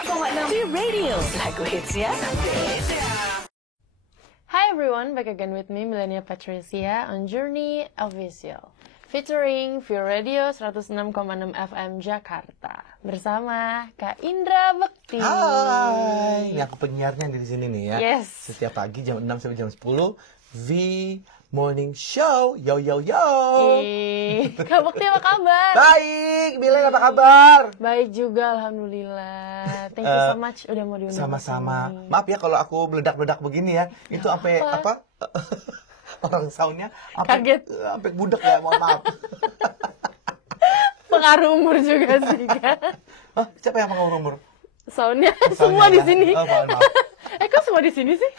106,6 di radio. Lagu hits ya. Hi everyone, back again with me, Milenia Patricia on Journey Official. Featuring View Radio 106,6 FM Jakarta. Bersama Kak Indra Bekti. Hai, ini aku penyiarnya di sini nih ya. Yes. Setiap pagi jam 6 sampai jam 10 V Morning Show. Yo yo yo. Kak Bekti apa kabar? Baik, Milen apa kabar? Baik juga, alhamdulillah. Thank you so much udah mau diundang. Sama-sama. kesini. Maaf ya kalau aku meledak-meledak begini ya. Itu sampai apa? Orang soundnya Kaget. sampai budak ya, mohon maaf. Pengaruh umur juga sih, Kak. Hah, siapa yang pengaruh umur? Soundnya semua di sini. Oh, mohon maaf. Kok semua di sini sih?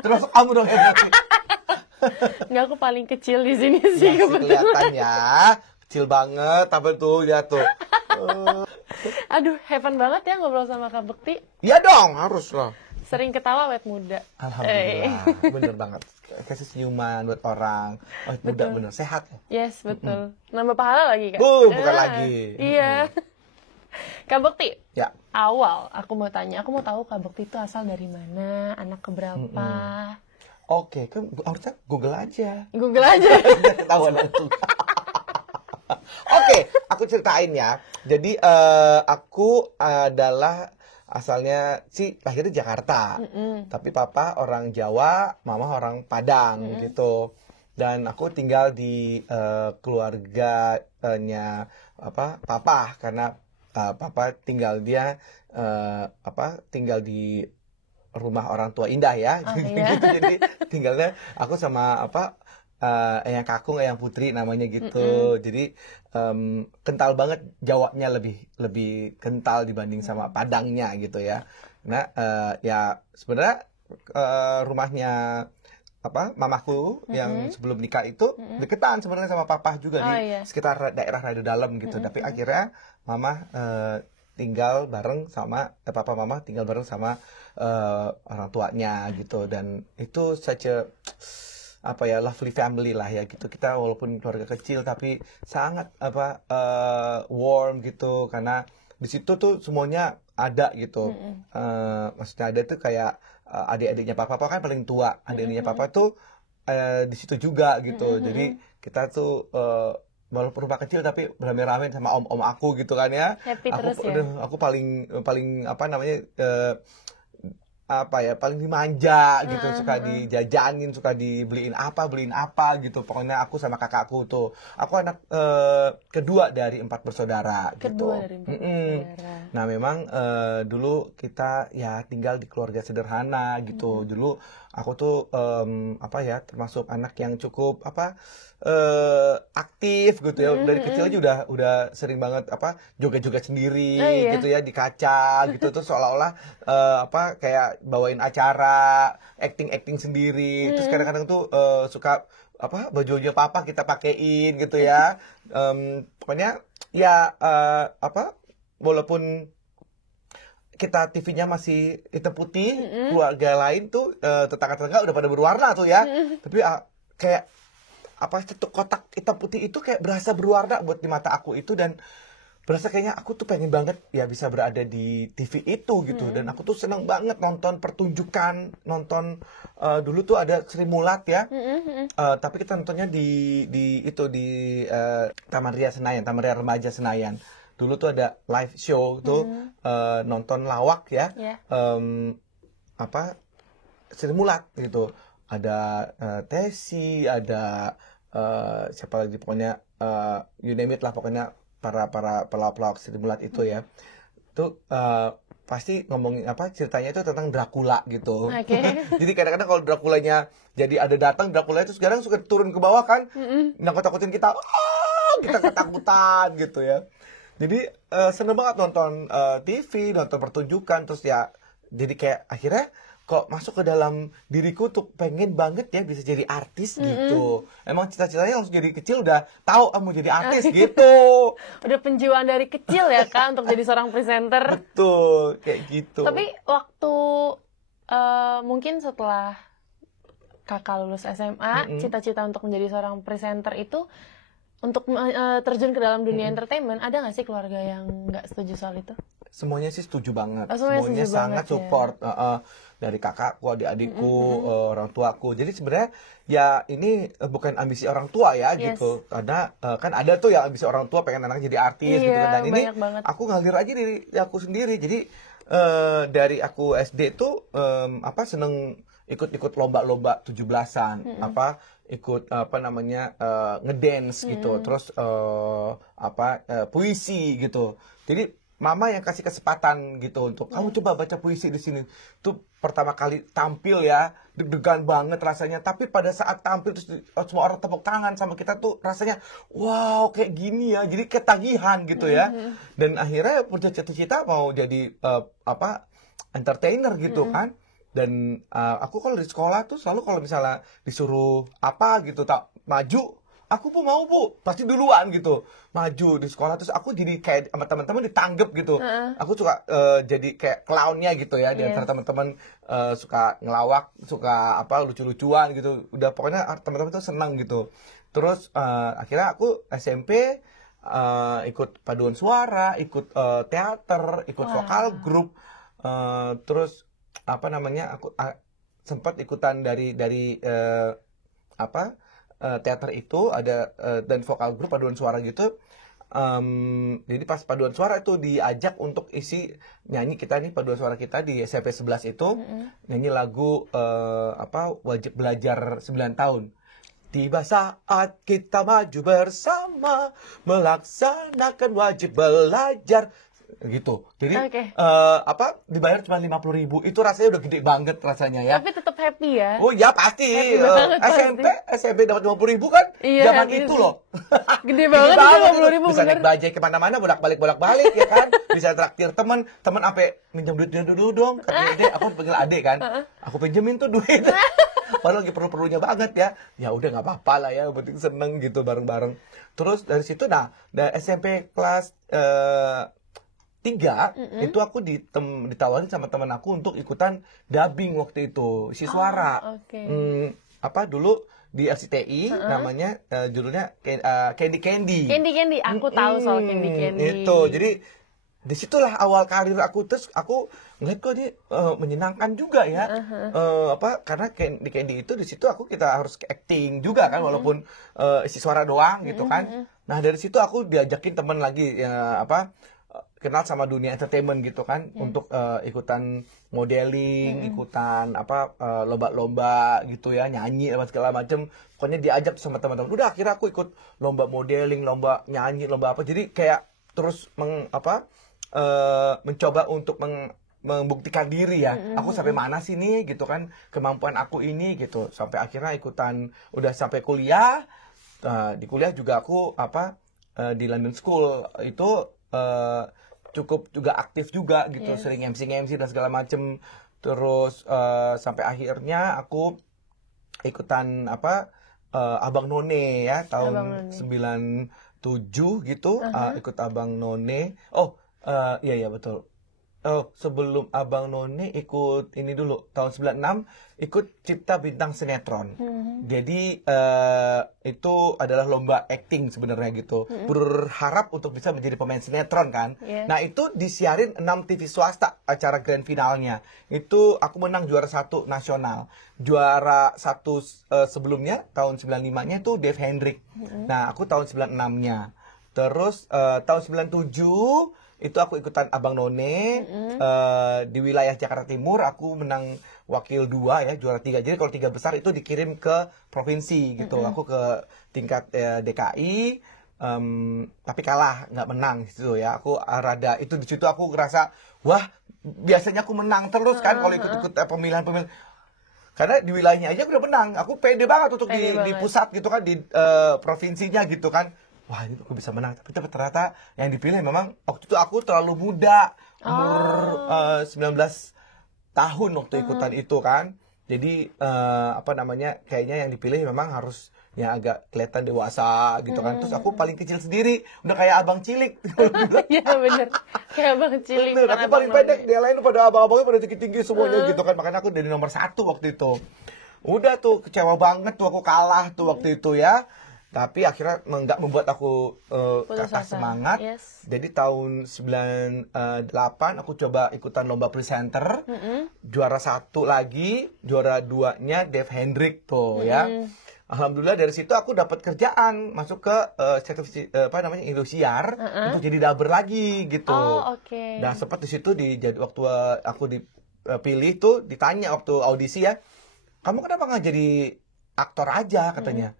Terus kamu dong ya berarti. Enggak, aku paling kecil di sini sih Masih kebetulan. kelihatan ya. Kecil banget, tapi tuh lihat tuh. Aduh, heaven banget ya ngobrol sama Kak Bekti. Iya dong, harus lah. Sering ketawa awet muda. Alhamdulillah, bener banget. Kasih senyuman buat orang. Oh, muda bener, sehat. Yes, betul. Nambah pahala lagi, Kak. Bukan lagi. Iya. Kak Bekti, Ya, awal aku mau tahu Kak Bekti itu asal dari mana, anak keberapa. oke. Kan harusnya Google aja. Google aja. Ketahuan langsung. Oke, aku ceritain ya. Jadi aku adalah asalnya sih lahir di Jakarta. Tapi papa orang Jawa, mama orang Padang gitu. Dan aku tinggal di keluarganya papa karena papa tinggal tinggal di rumah orang tua indah ya. Iya. Gitu. Jadi tinggalnya aku sama Eyang Kakung, Eyang Putri namanya gitu. Jadi kental banget Jawanya, lebih kental dibanding sama Padangnya gitu ya. Nah, ya sebenarnya rumahnya mamaku yang sebelum nikah itu deketan sebenarnya sama papa juga di sekitar daerah Rada Dalam gitu. Tapi akhirnya mama tinggal bareng sama papa mama tinggal bareng sama orang tuanya gitu. Dan itu lovely family lah ya gitu. Kita walaupun keluarga kecil tapi sangat warm gitu, karena di situ tuh semuanya ada gitu. Maksudnya ada tuh kayak adik-adiknya papa kan paling tua, adik-adiknya papa tuh di situ juga gitu. Jadi kita tuh walaupun rumah kecil tapi rame-rame sama om-om aku gitu kan ya. Happy terus ya. Aku paling paling dimanja gitu, suka dijajanin, suka dibeliin apa gitu. Pokoknya aku sama kakakku tuh, aku anak kedua dari 4 bersaudara gitu. Kedua dari 4 bersaudara. Nah memang dulu kita ya tinggal di keluarga sederhana gitu. Dulu aku tuh termasuk anak yang cukup aktif gitu ya. Dari kecil aja udah sering banget joget-joget sendiri gitu ya di kaca gitu. Tuh seolah-olah kayak bawain acara, acting sendiri. Terus kadang-kadang tuh suka baju-baju papa kita pakein gitu ya. Pokoknya ya walaupun kita TV-nya masih hitam putih, keluarga lain tuh tetangga-tetangga udah pada berwarna tuh ya. Tapi kayak kotak hitam putih itu kayak berasa berwarna buat di mata aku itu, dan berasa kayaknya aku tuh pengen banget ya bisa berada di TV itu gitu. Dan aku tuh seneng banget nonton pertunjukan, nonton dulu tuh ada Sri Mulat ya. Tapi kita nontonnya di Taman Ria Senayan, Taman Ria Remaja Senayan. Dulu tuh ada live show tuh nonton lawak ya. Sri Mulat gitu. Ada Tesi, ada siapa lagi, pokoknya you name it lah, pokoknya para pelawak Sri Mulat itu ya. Tuh pasti ngomongin ceritanya itu tentang Dracula gitu. Jadi kadang-kadang kalau Draculanya jadi ada datang, Dracula itu sekarang suka turun ke bawah kan, nakut-nakutin kita, kita ketakutan gitu ya. Jadi seneng banget nonton TV, nonton pertunjukan, terus ya jadi kayak akhirnya kok masuk ke dalam diriku tuh pengen banget ya bisa jadi artis gitu. Emang cita-citanya langsung dari kecil udah tahu mau jadi artis gitu. Udah penjualan dari kecil ya Kak untuk jadi seorang presenter. Betul, kayak gitu. Tapi waktu mungkin setelah Kakak lulus SMA, cita-cita untuk menjadi seorang presenter itu untuk terjun ke dalam dunia entertainment, ada nggak sih keluarga yang nggak setuju soal itu? Semuanya sih setuju banget. Oh, semuanya Semuanya setuju sangat banget ya. support. Dari kakakku, adik-adikku, orang tuaku. Jadi sebenarnya ya ini bukan ambisi orang tua ya Yes. gitu. Karena kan ada tuh yang ambisi orang tua pengen anaknya jadi artis gitu kan. Iya, Dan ini banyak banget. aku ngalir aja diri aku sendiri. Jadi dari aku SD tuh seneng ikut-ikut lomba-lomba 17-an, ikut ngedance gitu, terus puisi gitu. Jadi mama yang kasih kesempatan gitu untuk kamu coba baca puisi di sini. Tuh pertama kali tampil ya, deg-degan banget rasanya. Tapi pada saat tampil terus semua orang tepuk tangan sama kita tuh rasanya wow kayak gini ya. Jadi ketagihan gitu ya. Dan akhirnya punya cita-cita mau jadi entertainer gitu kan. Dan aku kalau di sekolah tuh selalu kalau misalnya disuruh apa gitu tak maju, aku pun mau bu, pasti duluan gitu maju di sekolah. Terus aku jadi kayak sama teman-teman ditanggep gitu. Aku suka jadi kayak clownnya gitu ya. Di antara teman-teman suka ngelawak, suka lucu-lucuan gitu. Udah pokoknya teman-teman tuh senang gitu. Terus akhirnya aku SMP ikut paduan suara, ikut teater, ikut vokal grup. Terus aku sempat ikutan dari teater itu ada dan vokal grup paduan suara gitu. Jadi pas paduan suara itu diajak untuk isi nyanyi kita nih paduan suara kita di SMP 11 itu nyanyi lagu wajib belajar 9 tahun. Tiba saat kita maju bersama melaksanakan wajib belajar gitu. Jadi dibayar cuma 50.000. Itu rasanya udah gede banget rasanya ya. Tapi tetap happy ya. Oh ya pasti. Happy banget, SMP dapat 50.000 kan? Iya, zaman itu sih. loh. Gede banget itu 50.000 Bisa bener. naik bajai kemana-mana bolak-balik ya kan. Bisa traktir teman sampai minjem duitnya dulu dong. Katanya Dek, aku panggil adek kan. Aku pinjemin tuh duit. Padahal lagi perlu-perlunya banget ya. Ya udah nggak apa-apa lah ya, yang penting seneng gitu bareng-bareng. Terus dari situ dari SMP kelas 3 itu aku ditawarin sama teman aku untuk ikutan dubbing waktu itu, isi suara. Dulu di RCTI namanya judulnya Candy Candy. Candy Candy, aku tahu soal Candy Candy. Itu. Jadi disitulah awal karir aku. Terus aku ngeliat kok ini menyenangkan juga ya. Karena Candy Candy itu di situ kita harus acting juga kan, walaupun isi suara doang gitu kan. Nah dari situ aku diajakin teman lagi kenal sama dunia entertainment gitu kan, untuk ikutan modeling, ikutan lomba-lomba gitu ya, nyanyi apa segala macem. Pokoknya diajak sama teman-teman. Udah akhirnya aku ikut lomba modeling, lomba nyanyi, lomba apa. Jadi kayak terus mencoba untuk membuktikan diri ya. Aku sampai mana sih nih gitu kan, kemampuan aku ini gitu. Sampai akhirnya ikutan udah sampai kuliah. Di kuliah juga aku di London School itu cukup juga aktif juga gitu, sering MC dan segala macem. Terus sampai akhirnya aku ikutan Abang None ya tahun 97 gitu. Ikut Abang None. Iya betul. Sebelum Abang None ikut ini dulu tahun 96 ikut Cipta Bintang Sinetron. Jadi itu adalah lomba acting sebenarnya gitu. Berharap untuk bisa menjadi pemain sinetron kan. Nah itu disiarin 6 TV swasta acara grand finalnya. Itu aku menang juara 1 nasional. Juara 1 sebelumnya tahun 95-nya itu Dave Hendrik. Nah aku tahun 96-nya. Terus tahun 97 itu aku ikutan Abang None di wilayah Jakarta Timur. Aku menang wakil 2 ya, juara 3. Jadi kalau 3 besar itu dikirim ke provinsi gitu. Aku ke tingkat DKI, tapi kalah, nggak menang gitu ya. Aku rada itu di situ aku ngerasa wah biasanya aku menang terus kan kalau ikut-ikut pemilihan. Karena di wilayahnya aja aku udah menang. Aku pede banget untuk di pusat gitu kan, di provinsinya gitu kan. Wah ini aku bisa menang. Tapi ternyata yang dipilih memang waktu itu aku terlalu muda. Umur 19 tahun waktu ikutan itu kan. Jadi kayaknya yang dipilih memang harus yang agak kelihatan dewasa gitu kan. Terus aku paling kecil sendiri. Udah kayak abang cilik. Iya bener. Kayak abang cilik. Bener, aku paling pendek. Dia lain pada abang-abangnya pada tinggi-tinggi semuanya gitu kan. Makanya aku dari nomor 1 waktu itu. Udah tuh kecewa banget tuh, aku kalah tuh waktu itu ya. Tapi akhirnya nggak membuat aku Putus kata asa. semangat. Yes. Jadi tahun 98 aku coba ikutan lomba presenter. Juara 1 lagi, juara 2-nya Dave Hendrik tuh ya. Alhamdulillah dari situ aku dapat kerjaan masuk ke Indosiar untuk jadi dubber lagi gitu. Oh, oke. Dan sempat di situ waktu aku dipilih tuh ditanya waktu audisi ya, kamu kenapa nggak jadi aktor aja katanya.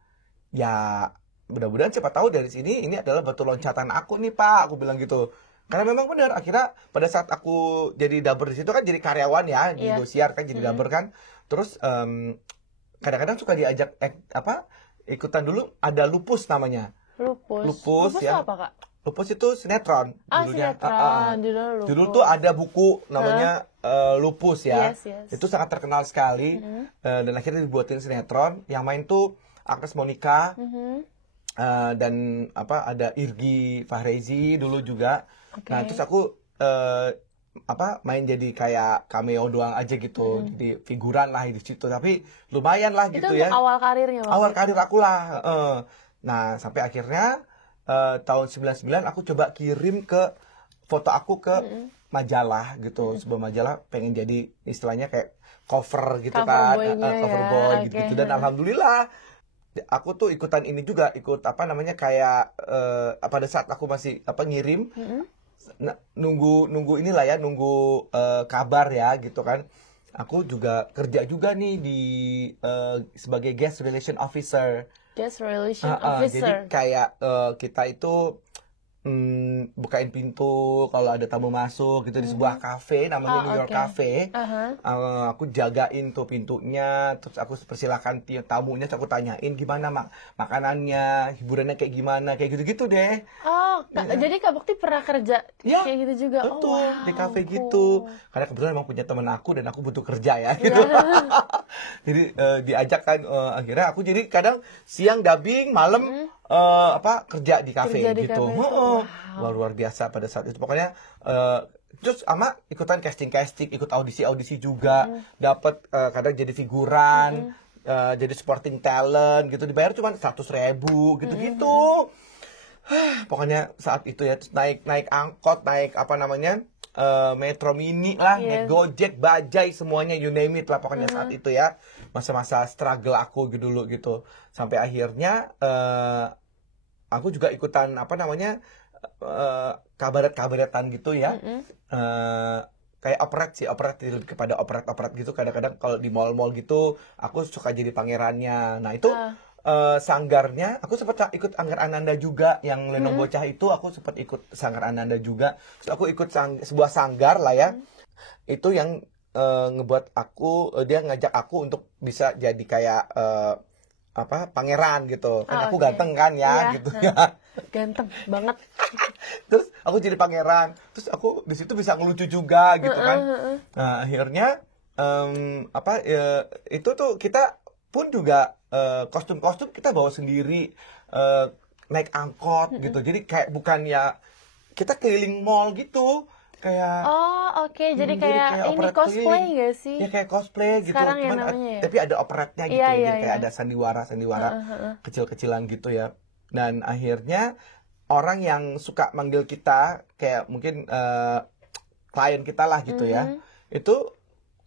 Ya mudah-mudahan siapa tahu dari sini ini adalah batu loncatan aku nih Pak, aku bilang gitu. Karena memang benar akhirnya pada saat aku jadi dubber di situ kan jadi karyawan ya di Indosiar kan jadi dubber kan. Terus kadang-kadang suka diajak ikutan dulu ada Lupus namanya. Lupus ya. Itu apa, Kak? Lupus itu sinetron dulunya. Sinetron. Dulu tuh ada buku namanya Lupus ya. Yes. Itu sangat terkenal sekali dan akhirnya dibuatin sinetron yang main tuh Agnes Monica dan ada Irgi Fahrezi dulu juga. Nah terus aku main jadi kayak cameo doang aja gitu, jadi figuran lah di situ. Tapi lumayan lah gitu ya. Itu awal karirnya. Awal karir aku lah. Nah sampai akhirnya tahun 99 aku coba kirim ke foto aku ke majalah gitu, sebuah majalah pengen jadi istilahnya kayak cover gitu Cover kan, boy-nya cover ya, boy oke. gitu. Dan alhamdulillah aku tuh ikutan ini juga, ikut kayak pada saat aku masih ngirim, nunggu inilah ya, nunggu kabar ya gitu kan. Aku juga kerja juga nih di sebagai guest relation officer. Guest relation officer. Jadi kayak kita itu bukain pintu kalau ada tamu masuk gitu di sebuah kafe namanya New York Cafe. Aku jagain tuh pintunya, terus aku persilakan tamunya, terus aku tanyain gimana makanannya, hiburannya kayak gimana, kayak gitu-gitu deh. Oh, jadi Kak Bakti pernah kerja kayak gitu juga. Betul, di kafe gitu. Karena kebetulan emang punya temen aku dan aku butuh kerja ya gitu. Jadi diajak kan, akhirnya aku jadi kadang siang dubbing, malam kerja di kafe gitu. Luar biasa pada saat itu. Pokoknya terus ikutan casting, ikut audisi juga, dapat kadang jadi figuran, jadi supporting talent gitu, dibayar cuma 100.000 gitu-gitu. Pokoknya saat itu ya, terus naik angkot, naik Metro Mini lah, naik Gojek, Bajai, semuanya you name it lah pokoknya saat itu ya. Masa-masa struggle aku gitu dulu gitu. Sampai akhirnya aku juga ikutan kabaret-kabaretan gitu ya. Kayak operet lebih kepada operet gitu. Kadang-kadang kalau di mall-mall gitu aku suka jadi pangerannya. Nah itu sanggarnya aku sempat ikut Sanggar Ananda juga, yang Lenong Bocah itu aku sempat ikut Sanggar Ananda juga. Terus aku ikut sebuah sanggar lah ya. Itu yang ngebuat aku, dia ngajak aku untuk bisa jadi kayak pangeran gitu. Kan aku ganteng kan ya gitu ya. Ganteng banget. Terus aku jadi pangeran. Terus aku di situ bisa ngelucu juga gitu kan. Nah, akhirnya itu tuh kita pun juga kostum-kostum kita bawa sendiri, naik angkot gitu. Jadi kayak bukan ya kita keliling mall gitu. Kayak jadi kayak ini cosplay gak sih? Ya kayak cosplay gitu. Sekarang Cuman namanya ya? tapi ada operetnya gitu. Jadi kayak ada sandiwara kecil-kecilan gitu ya. Dan akhirnya orang yang suka manggil kita kayak mungkin klien kita lah gitu ya. Itu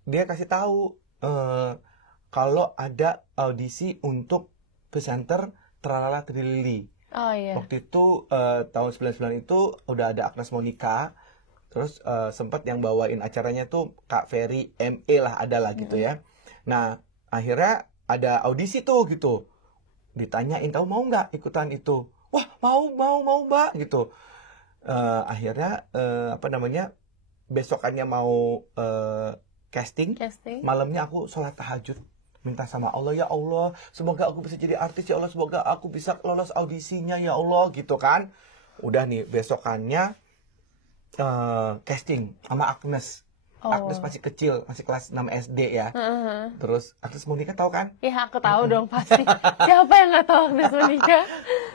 dia kasih tahu kalau ada audisi untuk presenter Tralala Trilili. Waktu itu tahun 99 itu udah ada Agnes Monica. Terus sempat yang bawain acaranya tuh Kak Ferry ME lah, ada lah gitu ya. Nah akhirnya ada audisi tuh gitu. Ditanyain, tahu mau nggak ikutan itu? Wah mau mbak gitu. Akhirnya besokannya mau casting. Malamnya aku sholat tahajud, minta sama Allah, ya Allah semoga aku bisa jadi artis, ya Allah semoga aku bisa lolos audisinya ya Allah gitu kan. Udah nih besokannya casting sama Agnes. Agnes masih kecil, masih kelas 6 SD ya. Terus Agnes Monica tahu kan? Ya aku tahu dong pasti. Siapa yang nggak tahu Agnes Monica?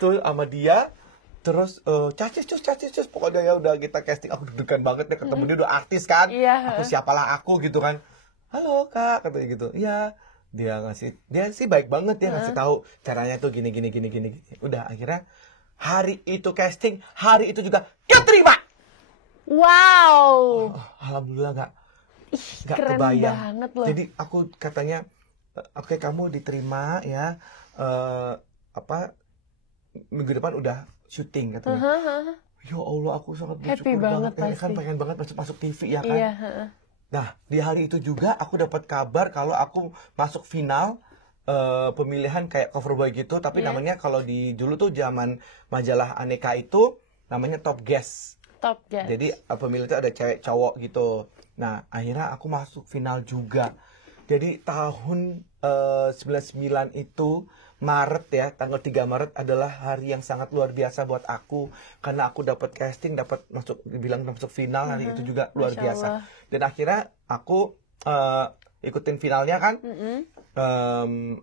Tuh sama dia. Terus cacis pokoknya ya udah kita casting. Aku deg-degan banget deh, ketemu dia udah artis kan. Aku siapalah aku gitu kan. Halo kak, katanya gitu. Iya, dia sih baik banget, dia ngasih tahu caranya tuh gini. Udah akhirnya hari itu casting, hari itu juga keterima. Wow. Alhamdulillah nggak Keren kebayang. banget loh. Jadi aku katanya, oke kamu diterima ya, minggu depan udah syuting katanya. Ya Allah, aku sangat bersyukur Happy banget banget. Kan pasti. pengen banget masuk TV ya kan. Iya. Nah, di hari itu juga aku dapat kabar kalau aku masuk final pemilihan kayak cover boy gitu, tapi namanya kalau dulu tuh zaman majalah Aneka itu namanya Top Guest. Top Guest. Jadi pemilih itu ada cewek cowok gitu. Nah, akhirnya aku masuk final juga. Jadi tahun 99 itu Maret ya, tanggal 3 Maret adalah hari yang sangat luar biasa buat aku karena aku dapat casting, dapat dibilang masuk final, hari itu juga luar biasa. Dan akhirnya aku ikutin finalnya kan.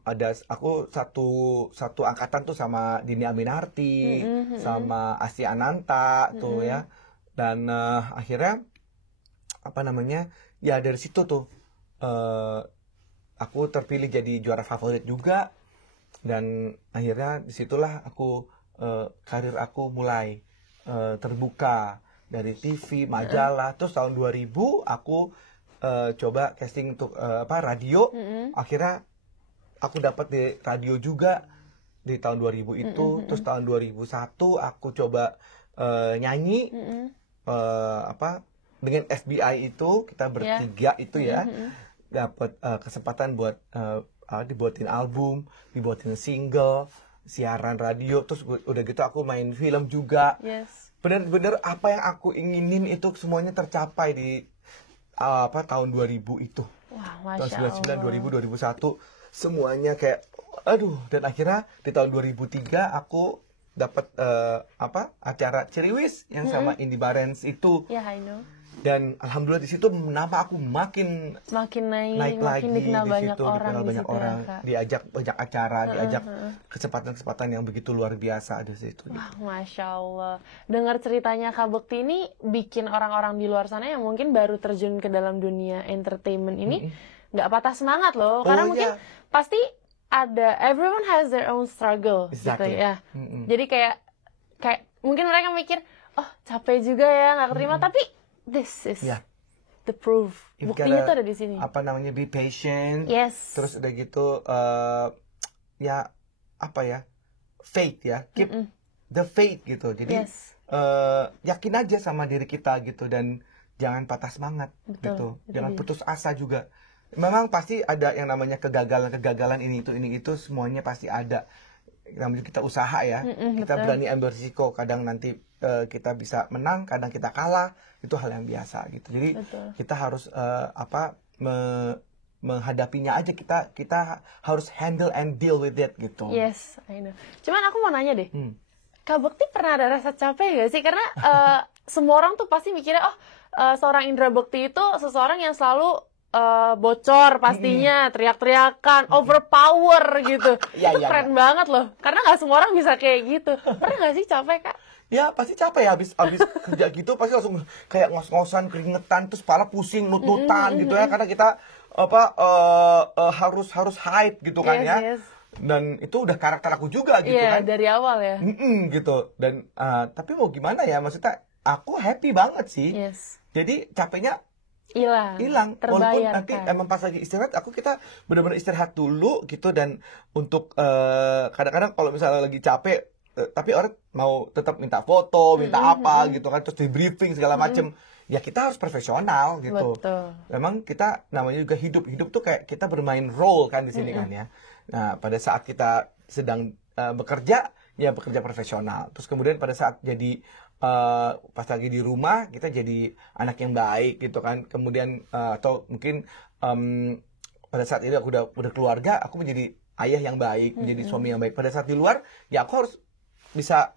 Ada aku satu angkatan tuh sama Dini Aminarti, sama Asia Ananta tuh ya. Dan akhirnya ya dari situ tuh aku terpilih jadi juara favorit juga. Dan akhirnya disitulah aku karir aku mulai terbuka dari TV, majalah. Terus tahun 2000 aku coba casting untuk radio. Akhirnya aku dapat di radio juga di tahun 2000 itu. Terus tahun 2001 aku coba nyanyi dengan FBI itu, kita bertiga itu ya dapat kesempatan buat dibuatin album, dibuatin single, siaran radio, terus udah gitu aku main film juga. Bener-bener apa yang aku inginin itu semuanya tercapai di tahun 2000 itu. Wah, tahun 99, 2000, 2001 semuanya kayak aduh. Dan akhirnya di tahun 2003 aku dapat acara Ceriwis yang sama Indy Barens itu. I know. Dan alhamdulillah di situ nama aku makin naik lagi, makin dikenal banyak situ, orang dikenal di banyak situ orang, ya, Kak. diajak banyak acara, diajak kesempatan-kesempatan yang begitu luar biasa di situ. Wah, Masya Allah. Dengar ceritanya Kak Bekti ini bikin orang-orang di luar sana yang mungkin baru terjun ke dalam dunia entertainment ini nggak patah semangat loh. Karena mungkin pasti ada, everyone has their own struggle gitu ya. Jadi kayak mungkin mereka mikir, oh capek juga ya nggak keterima, tapi this is the proof. Buktinya tuh ada di sini. Be patient. Yes. Terus udah gitu faith ya. Keep the faith gitu. Jadi yakin aja sama diri kita gitu dan jangan patah semangat. Gitu. Jangan putus asa juga. Memang pasti ada yang namanya kegagalan ini itu semuanya pasti ada. Namanya kita usaha ya. Kita berani ambil risiko, kadang nanti kita bisa menang, kadang kita kalah, itu hal yang biasa gitu. Jadi kita harus menghadapinya aja, kita harus handle and deal with it gitu. Yes, I know. Cuman aku mau nanya deh, Kak Bekti pernah ada rasa capek gak sih? Karena semua orang tuh pasti mikirnya, seorang Indra Bekti itu seseorang yang selalu bocor pastinya, teriak-teriakan, overpower gitu. Itu keren banget loh. Karena nggak semua orang bisa kayak gitu. Pernah nggak sih capek, Kak? Ya pasti capek ya, abis kerja gitu pasti langsung kayak ngos-ngosan, keringetan, terus kepala pusing, nut-nutan gitu ya. Karena kita harus hide gitu kan ya. Dan itu udah karakter aku juga gitu kan. Iya, dari awal ya. Gitu. Dan tapi mau gimana ya, maksudnya aku happy banget sih. Jadi capeknya hilang, walaupun nanti emang pas lagi istirahat kita benar-benar istirahat dulu gitu. Dan untuk kadang-kadang kalau misalnya lagi capek tapi orang mau tetap minta foto, minta apa gitu kan, terus di briefing segala macem, ya kita harus profesional gitu. Memang kita namanya juga hidup tuh kayak kita bermain role kan di sini kan ya. Nah pada saat kita sedang bekerja ya bekerja profesional, terus kemudian pada saat jadi pas lagi di rumah kita jadi anak yang baik gitu kan. Kemudian atau mungkin pada saat ini aku udah keluarga, aku menjadi ayah yang baik, menjadi suami yang baik. Pada saat di luar ya aku harus bisa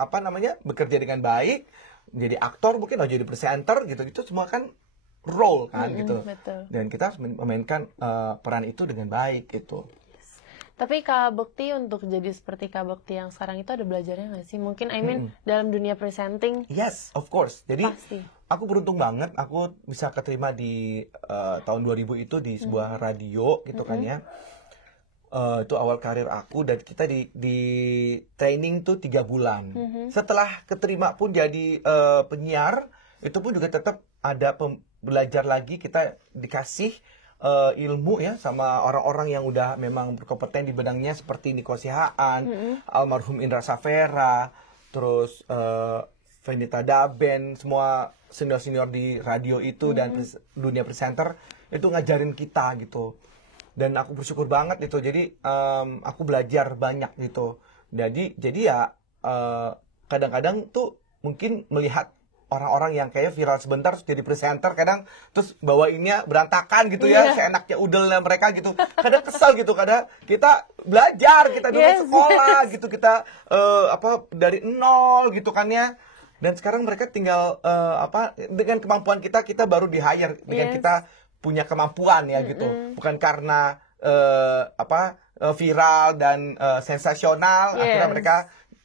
bekerja dengan baik, menjadi aktor mungkin atau jadi presenter gitu. Itu semua kan role kan gitu. Dan kita harus memainkan peran itu dengan baik gitu. Tapi Kak Bekti untuk jadi seperti Kak Bekti yang sekarang itu ada belajarnya nggak sih? Mungkin dalam dunia presenting. Yes, of course. Jadi pasti. Aku beruntung banget, aku bisa keterima di tahun 2000 itu di sebuah radio gitu kan ya. Itu awal karir aku, dan kita di training tuh 3 bulan. Setelah keterima pun jadi penyiar, itu pun juga tetap ada belajar lagi, kita dikasih ilmu ya sama orang-orang yang udah memang berkompeten di bidangnya, seperti Nico Sihaan, almarhum Indra Safera, terus Venita Daben, semua senior-senior di radio itu dan dunia presenter itu ngajarin kita gitu. Dan aku bersyukur banget itu. Jadi aku belajar banyak gitu. Jadi ya kadang-kadang tuh mungkin melihat orang-orang yang kayak viral sebentar terus jadi presenter, kadang terus bawainnya berantakan gitu ya, seenaknya udelnya mereka gitu. Kadang kesal gitu, kadang kita belajar, kita dulu sekolah gitu, kita dari nol gitu kan ya. Dan sekarang mereka tinggal dengan kemampuan kita baru di hire dengan kita punya kemampuan ya gitu, bukan karena viral dan sensasional akhirnya mereka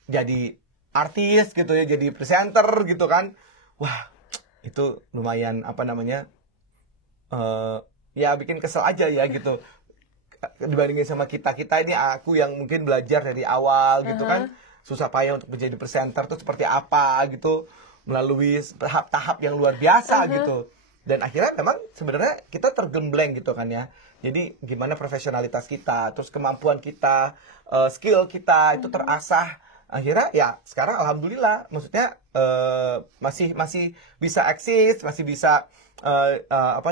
jadi artis gitu ya, jadi presenter gitu kan. Wah, itu lumayan ya bikin kesel aja ya gitu, dibandingin sama kita ini, aku yang mungkin belajar dari awal gitu kan, susah payah untuk menjadi presenter tuh seperti apa gitu, melalui tahap-tahap yang luar biasa gitu. Dan akhirnya memang sebenarnya kita tergembleng gitu kan ya. Jadi gimana profesionalitas kita, terus kemampuan kita, skill kita itu terasah. Akhirnya ya sekarang alhamdulillah, maksudnya masih bisa eksis, masih bisa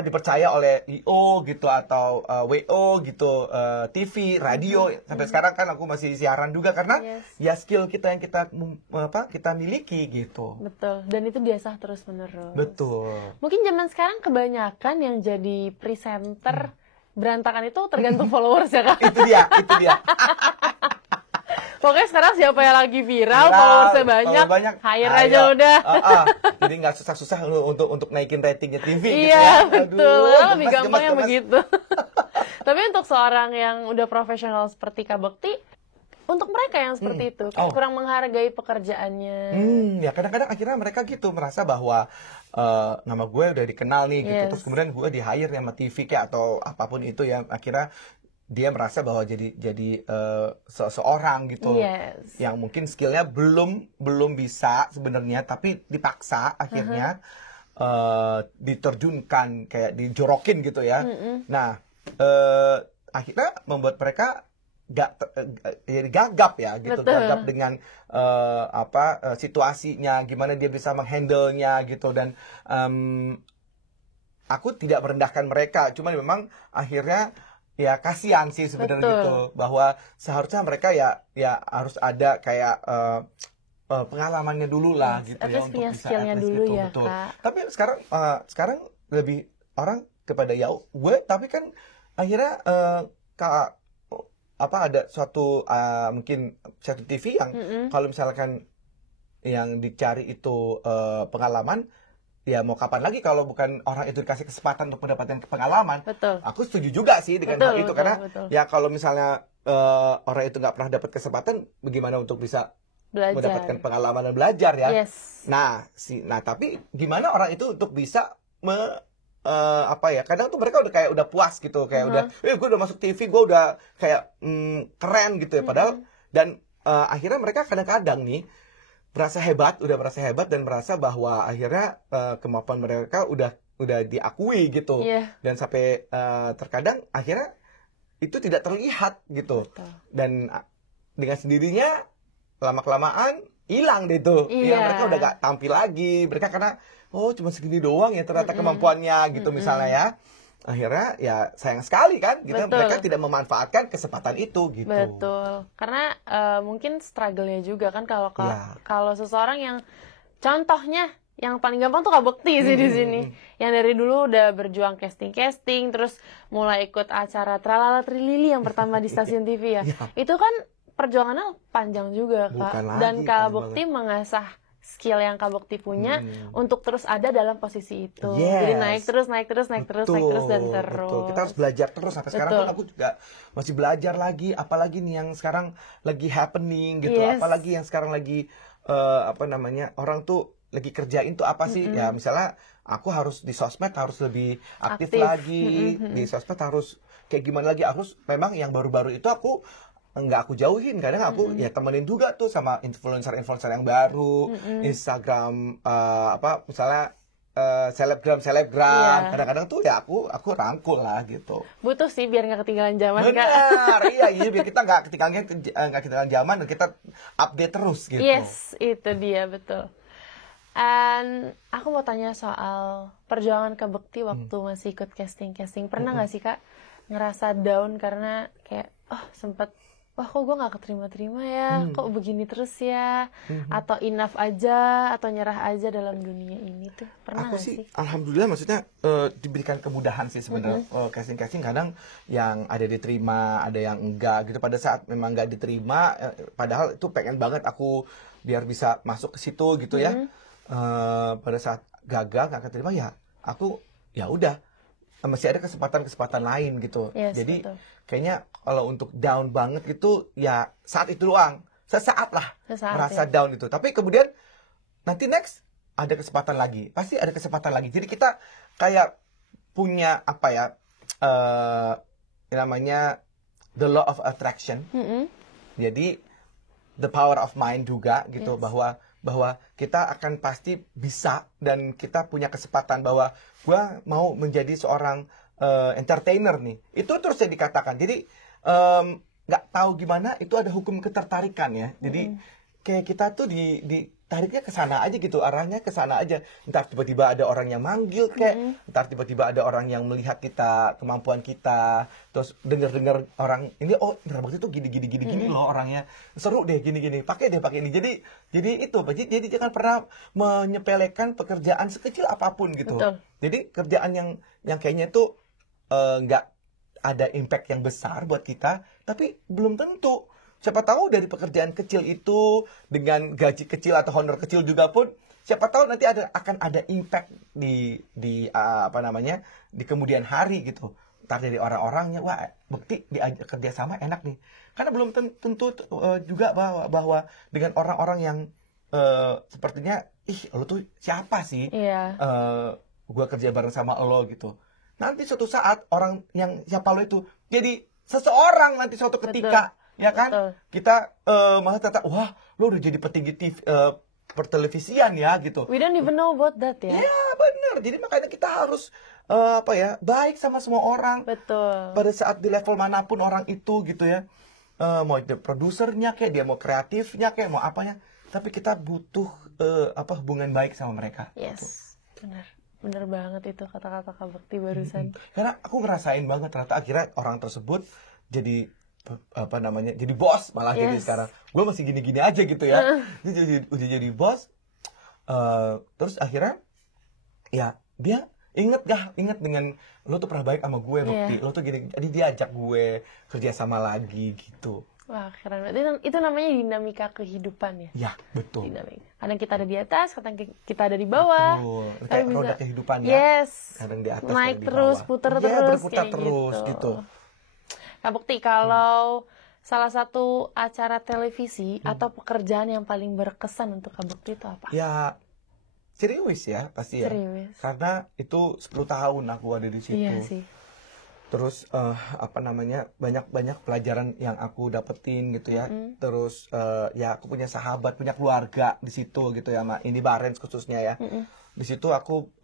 dipercaya oleh IO gitu atau WO gitu, TV, radio. Sampai sekarang kan aku masih siaran juga karena ya skill kita yang kita miliki gitu. Betul, dan itu diasah terus-menerus. Betul. Mungkin zaman sekarang kebanyakan yang jadi presenter berantakan itu tergantung followers ya Kak. Itu dia. Pokoknya sekarang siapa yang lagi viral, followersnya banyak, hire aja udah. Jadi nggak susah-susah untuk naikin ratingnya TV gitu ya. Iya, betul. Aduh, lebih gampangnya begitu. Tapi untuk seorang yang udah profesional seperti Kak Bekti, untuk mereka yang seperti itu, kurang menghargai pekerjaannya. Ya kadang-kadang akhirnya mereka gitu, merasa bahwa nama gue udah dikenal nih gitu. Terus kemudian gue di-hire sama TV kayak atau apapun itu ya, akhirnya dia merasa bahwa jadi seseorang gitu yang mungkin skillnya belum bisa sebenarnya, tapi dipaksa akhirnya diterjunkan, kayak dijorokin gitu ya. Nah akhirnya membuat mereka gagap ya gitu. Gagap dengan situasinya, gimana dia bisa menghandle-nya gitu. Dan aku tidak merendahkan mereka, cuman memang akhirnya ya kasihan sih sebenarnya gitu, bahwa seharusnya mereka ya harus ada kayak pengalamannya dulu lah gitu ya, untuk bisa dulu gitu, ya, betul. Kak. Tapi sekarang lebih orang kepada gue, tapi kan akhirnya ada suatu mungkin satu TV yang kalau misalkan yang dicari itu pengalaman, ya mau kapan lagi kalau bukan orang itu dikasih kesempatan untuk mendapatkan pengalaman. Betul. Aku setuju juga sih dengan hal itu, karena ya kalau misalnya orang itu nggak pernah dapat kesempatan, bagaimana untuk bisa mendapatkan pengalaman dan belajar ya. Nah tapi gimana orang itu untuk bisa kadang tuh mereka udah puas gitu, kayak gue udah masuk TV, gue udah kayak keren gitu ya, padahal dan akhirnya mereka kadang-kadang nih merasa hebat dan merasa bahwa akhirnya kemampuan mereka udah diakui gitu. Dan sampai terkadang akhirnya itu tidak terlihat gitu. Dan dengan sendirinya lama-kelamaan hilang deh tuh. Mereka udah gak tampil lagi. Mereka karena cuma segini doang ya ternyata kemampuannya gitu misalnya ya. Akhirnya ya sayang sekali kan gitu, mereka tidak memanfaatkan kesempatan itu gitu. Betul. Karena mungkin struggle-nya juga kan kalau seseorang yang contohnya yang paling gampang tuh Kak Bekti sih di sini. Yang dari dulu udah berjuang casting, terus mulai ikut acara Tralala Trilili yang pertama di stasiun TV ya. Itu kan perjuangannya panjang juga Kak. Dan Kak Bekti mengasah skill yang Kak Bekti punya untuk terus ada dalam posisi itu. Jadi naik terus dan terus. Betul. Kita harus belajar terus sampai sekarang pun aku juga masih belajar lagi, apalagi nih yang sekarang lagi happening gitu, apalagi yang sekarang lagi orang tuh lagi kerjain tuh apa sih? Ya misalnya aku harus di sosmed harus lebih aktif Aktif. lagi, di sosmed harus kayak gimana lagi. Aku memang yang baru-baru itu aku nggak aku jauhin, kadang aku ya temenin juga tuh sama influencer yang baru, Instagram misalnya selebgram Iya. kadang-kadang tuh ya aku rangkul lah gitu. Butuh sih biar nggak ketinggalan zaman, Kak. Benar, iya biar kita nggak ketinggalan zaman dan kita update terus gitu. Yes, itu dia, betul. And aku mau tanya soal perjuangan Kak Bekti waktu masih ikut casting. Pernah nggak sih Kak ngerasa down karena kayak, sempet, wah kok gue nggak keterima-terima ya, kok begini terus ya, atau enough aja, atau nyerah aja dalam dunia ini tuh, pernah Aku nggak sih, sih? alhamdulillah maksudnya diberikan kemudahan sih sebenarnya. Casting kadang yang ada diterima, ada yang enggak gitu. Pada saat memang nggak diterima, padahal itu pengen banget aku biar bisa masuk ke situ gitu ya. Pada saat gagal nggak keterima ya, aku ya udah masih ada kesempatan lain gitu. Yes, Jadi betul. kayaknya kalau untuk down banget gitu ya saat itu doang, sesaat lah Sesaat, merasa ya. down itu. Tapi kemudian nanti next ada kesempatan lagi, pasti ada kesempatan lagi. Jadi kita kayak punya apa ya, namanya the law of attraction. Jadi the power of mind juga gitu. Yes. bahwa kita akan pasti bisa dan kita punya kesempatan bahwa gua mau menjadi seorang entertainer nih. Itu terus saya dikatakan. Jadi nggak tahu gimana itu ada hukum ketertarikan ya. Jadi kayak kita tuh ditariknya ke sana aja gitu, arahnya ke sana aja. Entar tiba-tiba ada orang yang manggil kayak, entar tiba-tiba ada orang yang melihat kita, kemampuan kita, terus dengar orang ini, oh Indra Bekti tuh gini loh orangnya, seru deh gini pakai ini. Jadi itu, jadi jangan pernah menyepelekan pekerjaan sekecil apapun gitu. Betul. Jadi kerjaan yang kayaknya tuh nggak ada impact yang besar buat kita, tapi belum tentu. Siapa tahu dari pekerjaan kecil itu dengan gaji kecil atau honor kecil juga pun, siapa tahu nanti akan ada impact di di kemudian hari gitu. Ntar dari orang-orangnya, wah Bekti diajak kerja sama enak nih. Karena belum tentu juga bahwa dengan orang-orang yang sepertinya, lo tuh siapa sih? Iya. Gue kerja bareng sama lo gitu. Nanti suatu saat orang yang siapa lo itu jadi seseorang nanti suatu ketika. Betul. Ya kan, Betul. kita malah ternyata, wah lo udah jadi petinggi TV, pertelevisian ya gitu. We don't even know about that ya. Iya bener, jadi makanya kita harus baik sama semua orang. Betul. Pada saat di level manapun orang itu gitu ya, mau itu produsernya kayak dia mau kreatifnya kayak mau apanya, tapi kita butuh hubungan baik sama mereka. Yes, benar banget itu kata-kata Kak Bekti barusan. Karena aku ngerasain banget ternyata akhirnya orang tersebut jadi jadi bos malah. Jadi Yes. sekarang gue masih gini-gini aja gitu ya. Dia udah jadi bos, terus akhirnya ya dia inget dengan lo tuh pernah baik sama gue Bekti, lo tuh gini, jadi dia ajak gue kerja sama lagi gitu. Wah keren banget. Itu namanya dinamika kehidupan ya. Ya betul. Dinamika. Kadang kita ada di atas, kadang kita ada di bawah. Betul. Tapi Kayak bisa- roda kehidupan ya. Yes. Kadang di atas, Naik kadang di terus, bawah. puter Iya, terus, berputar kayak terus gitu. Kak Bekti, kalau salah satu acara televisi atau pekerjaan yang paling berkesan untuk Kak Bekti itu apa? Ya serius ya pasti ya. Serius. Karena itu 10 tahun aku ada di situ. Iya sih. Terus banyak pelajaran yang aku dapetin gitu ya. Terus ya aku punya sahabat, punya keluarga di situ gitu ya, ini Barents khususnya ya. Di situ aku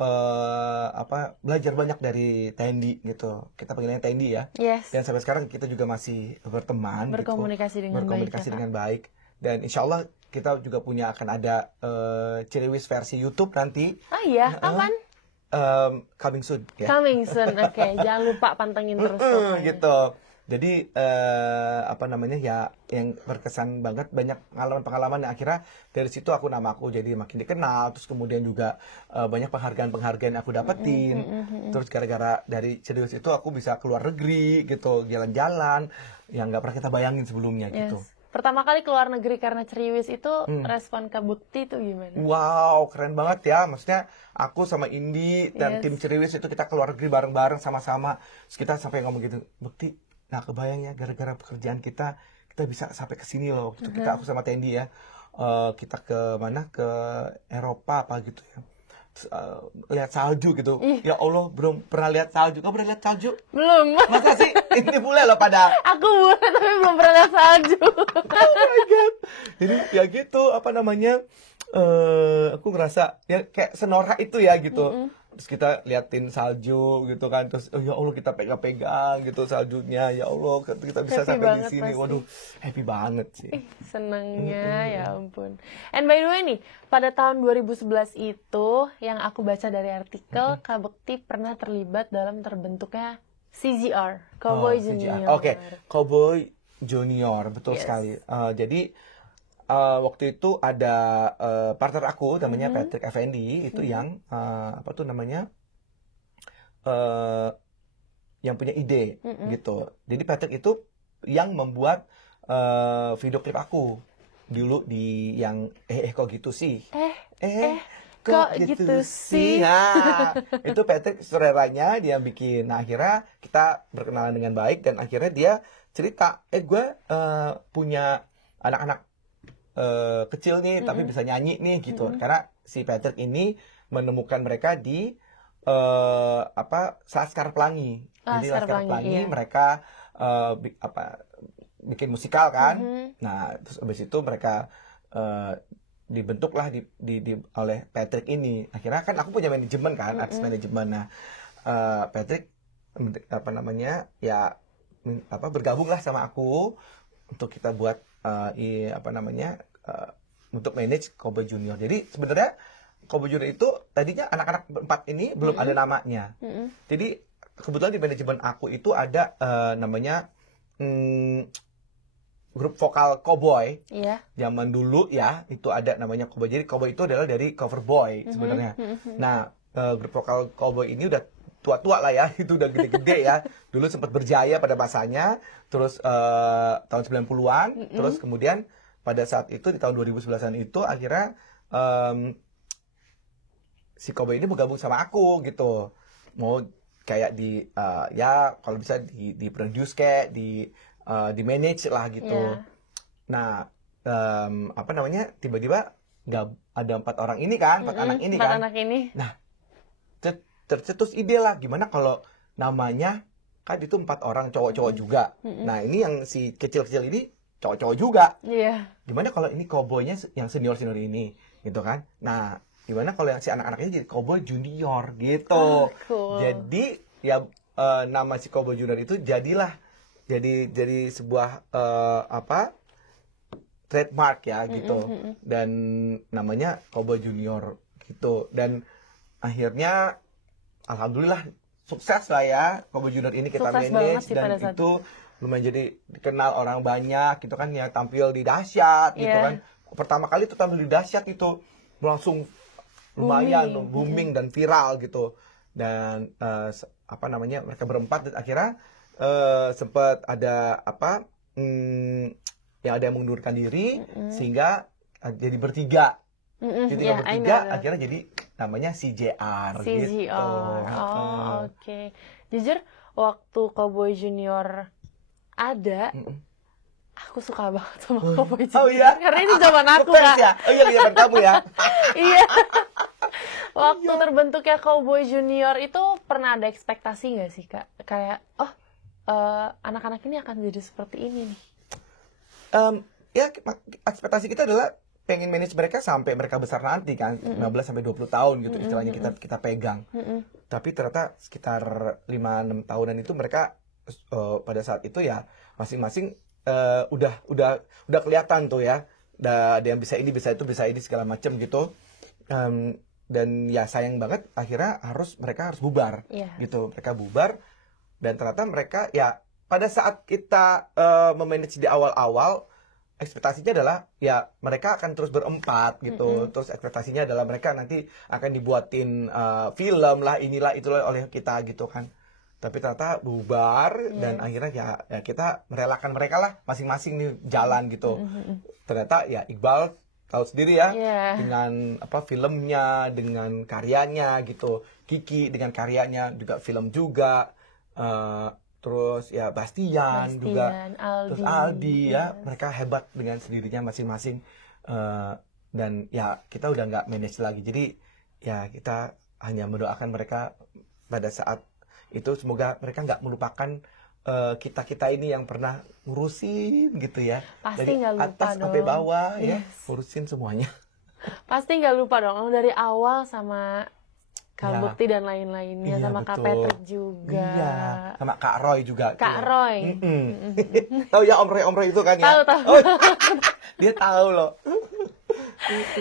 belajar banyak dari Tendi gitu. Kita panggilnya Tendi ya. Yes. Dan sampai sekarang kita juga masih berteman Berkomunikasi gitu. dengan Berkomunikasi baik ya, dengan baik. Dan insya Allah kita juga akan ada Ciriwis versi YouTube nanti. Oh iya, kapan? Coming soon ya. Coming soon. Oke, jangan lupa pantengin terus pokoknya. Gitu. Jadi ya yang berkesan banget, banyak pengalaman yang akhirnya dari situ nama aku jadi makin dikenal, terus kemudian juga banyak penghargaan yang aku dapetin. Terus gara-gara dari Ciriwis itu aku bisa keluar negeri gitu, jalan-jalan yang nggak pernah kita bayangin sebelumnya gitu. Yes. Pertama kali keluar negeri karena Ciriwis itu, respon Kak Bekti itu gimana? Wow, keren banget ya. Maksudnya aku sama Indi dan Yes. tim Ciriwis itu kita keluar negeri bareng-bareng sama-sama. Terus kita sampai ngomong gitu, Bekti, nah kebayang ya gara-gara pekerjaan kita bisa sampai ke sini loh. Aku sama Tendi ya. Kita ke mana? Ke Eropa apa gitu ya. lihat salju gitu. Ya Allah, belum pernah lihat salju. Kamu pernah lihat salju? Belum. Masa sih? Ini bule loh pada. Aku boleh tapi belum pernah lihat salju. Oh my God. Jadi ya gitu, apa namanya, aku ngerasa ya kayak senorak itu ya gitu. Terus kita liatin salju gitu kan, terus ya Allah kita pegang-pegang gitu saljunya, ya Allah kita bisa Happy sampai di banget sini. pasti. Waduh, happy banget sih. Senengnya ya ampun. And by the way nih, pada tahun 2011 itu yang aku baca dari artikel, Kak Bekti pernah terlibat dalam terbentuknya CJR, Cowboy CJR. Junior. Oke, Cowboy Junior, betul Yes. sekali. Jadi waktu itu ada partner aku namanya Patrick Effendi itu yang apa tuh namanya yang punya ide gitu. Jadi Patrick itu yang membuat video klip aku dulu di yang kok gitu sih. Kok gitu sih? Nah, itu Patrick sutradaranya dia bikin. Nah, akhirnya kita berkenalan dengan baik dan akhirnya dia cerita, gue punya anak-anak kecil nih tapi bisa nyanyi nih gitu. Karena si Patrick ini menemukan mereka di Laskar Pelangi. Jadi Laskar Pelangi iya. mereka bikin musikal kan. Nah, terus abis itu mereka dibentuklah oleh Patrick ini. Akhirnya kan aku punya manajemen kan, artis manajemen. Nah, Patrick apa namanya ya bergabunglah sama aku untuk kita buat untuk manage Cowboy Junior. Jadi sebenarnya Cowboy Junior itu tadinya anak-anak empat ini belum ada namanya. Jadi kebetulan di manajemen aku itu ada namanya grup vokal Cowboy. Iya. Zaman dulu ya itu ada namanya Cowboy. Jadi Cowboy itu adalah dari cover boy sebenarnya. Nah, grup vokal Cowboy ini udah tua-tua lah ya, itu udah gede-gede ya. Dulu sempat berjaya pada masanya, terus tahun 90-an, terus kemudian pada saat itu di tahun 2011-an itu akhirnya si Cowboy ini bergabung sama aku gitu. Mau kayak ya kalau bisa di produce kayak di manage lah gitu. Yeah. Nah, tiba-tiba nggak ada 4 orang ini kan, 4 anak ini 4 kan. anak ini. Nah, tercetus ide lah gimana kalau namanya kan itu 4 orang cowok-cowok juga. Nah, ini yang si kecil-kecil ini cowok-cowok juga. Iya. Gimana kalau ini cowboynya yang senior-senior ini gitu kan. Nah, gimana kalau yang si anak-anaknya jadi Cowboy Junior gitu. Cool. Jadi ya nama si Cowboy Junior itu jadilah jadi sebuah trademark ya gitu. Dan namanya Cowboy Junior gitu. Dan akhirnya alhamdulillah sukses lah ya Cowboy Junior ini kita Sukses manage sih dan pada saat itu lumayan jadi dikenal orang banyak gitu kan ya, tampil di Dahsyat gitu kan. Pertama kali tuh tampil di Dahsyat itu langsung lumayan booming dan viral gitu. Dan mereka berempat dan akhirnya sempat ada yang ada yang mengundurkan diri sehingga jadi bertiga. Jadi bertiga akhirnya jadi namanya CJR gitu. Oh, oke. Jujur waktu Cowboy Junior ada, aku suka banget sama Cowboy Junior. Oh iya? Karena itu zaman aku fans Kak. ya? Oh iya, zaman kamu ya? Iya. Waktu terbentuknya Cowboy Junior itu pernah ada ekspektasi nggak sih Kak? Kayak, anak-anak ini akan jadi seperti ini nih. Ya ekspektasi kita adalah pengen manage mereka sampai mereka besar nanti kan, 15 sampai 20 tahun gitu istilahnya kita pegang. Tapi ternyata sekitar 5-6 tahunan itu mereka pada saat itu ya masing-masing udah kelihatan tuh ya. Ada yang bisa ini, bisa itu, bisa ini segala macam gitu. Dan ya sayang banget akhirnya mereka harus bubar gitu. Mereka bubar dan ternyata mereka ya pada saat kita memanage di awal-awal ekspektasinya adalah ya mereka akan terus berempat gitu. Terus ekspektasinya adalah mereka nanti akan dibuatin film lah, inilah itulah oleh kita gitu kan. Tapi ternyata bubar dan akhirnya ya kita merelakan mereka lah masing-masing nih jalan gitu. Ternyata ya Iqbal tahu sendiri ya dengan filmnya, dengan karyanya gitu. Kiki dengan karyanya juga film juga. Terus ya Bastian juga, Aldi. Terus Aldi ya, mereka hebat dengan sendirinya masing-masing. Dan ya kita udah nggak manage lagi. Jadi ya kita hanya mendoakan mereka pada saat itu, semoga mereka nggak melupakan kita ini yang pernah ngurusin gitu ya. Pasti dari nggak lupa atas dong. sampai bawah ya, Yes. ngurusin semuanya. Pasti nggak lupa dong dari awal sama Kak Ya. Bekti dan lain-lainnya, Iya, sama Kak betul. Patrick juga. Iya, sama Kak Roy juga. Kak Iya. Roy. Tahu ya Om Roy itu kan ya? Tahu. Oh, dia tahu loh.